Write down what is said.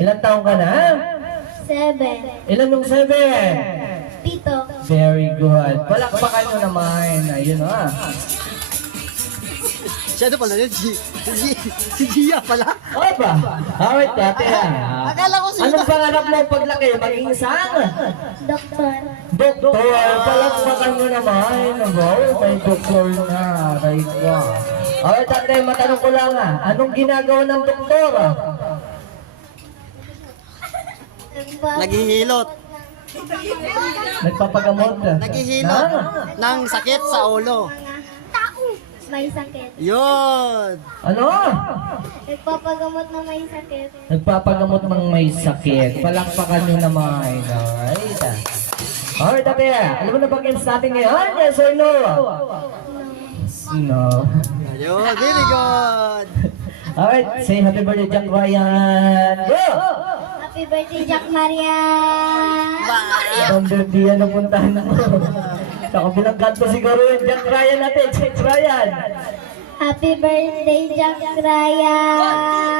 Ilang taong ka na? 7. Ilan nung 7? 7. Very good. Palakpakan nyo naman. Ayun ah. Siya pala yun, si Gia pala. Okay ba? Alright, dati Akala ko si anong pangarap mo paglaki? Maging isang? Doktor. Doktor. Palakpakan nyo naman. Wow, may doktor na. Right ka. Alright, dati matanong ko lang anong ginagawa ng doktor? Naghihilot. Nagpapagamot. Naghihilot ng sakit sa ulo. May sakit. Yun. Ano? Nagpapagamot na may sakit. Nagpapagamot ng may sakit. Palakpakan nyo naman. Alright. Alright, dati alam mo na ba games natin ngayon? Yes or no? No. Ayun, very good. Alright, say happy birthday, Jack Ryan. Go! Happy birthday, Jack Maria! Ang birthday yan ang puntahan mo. Sa kabilang kanto siguro yun, Jack Ryan natin. Jack Ryan. Happy birthday, Jack Ryan!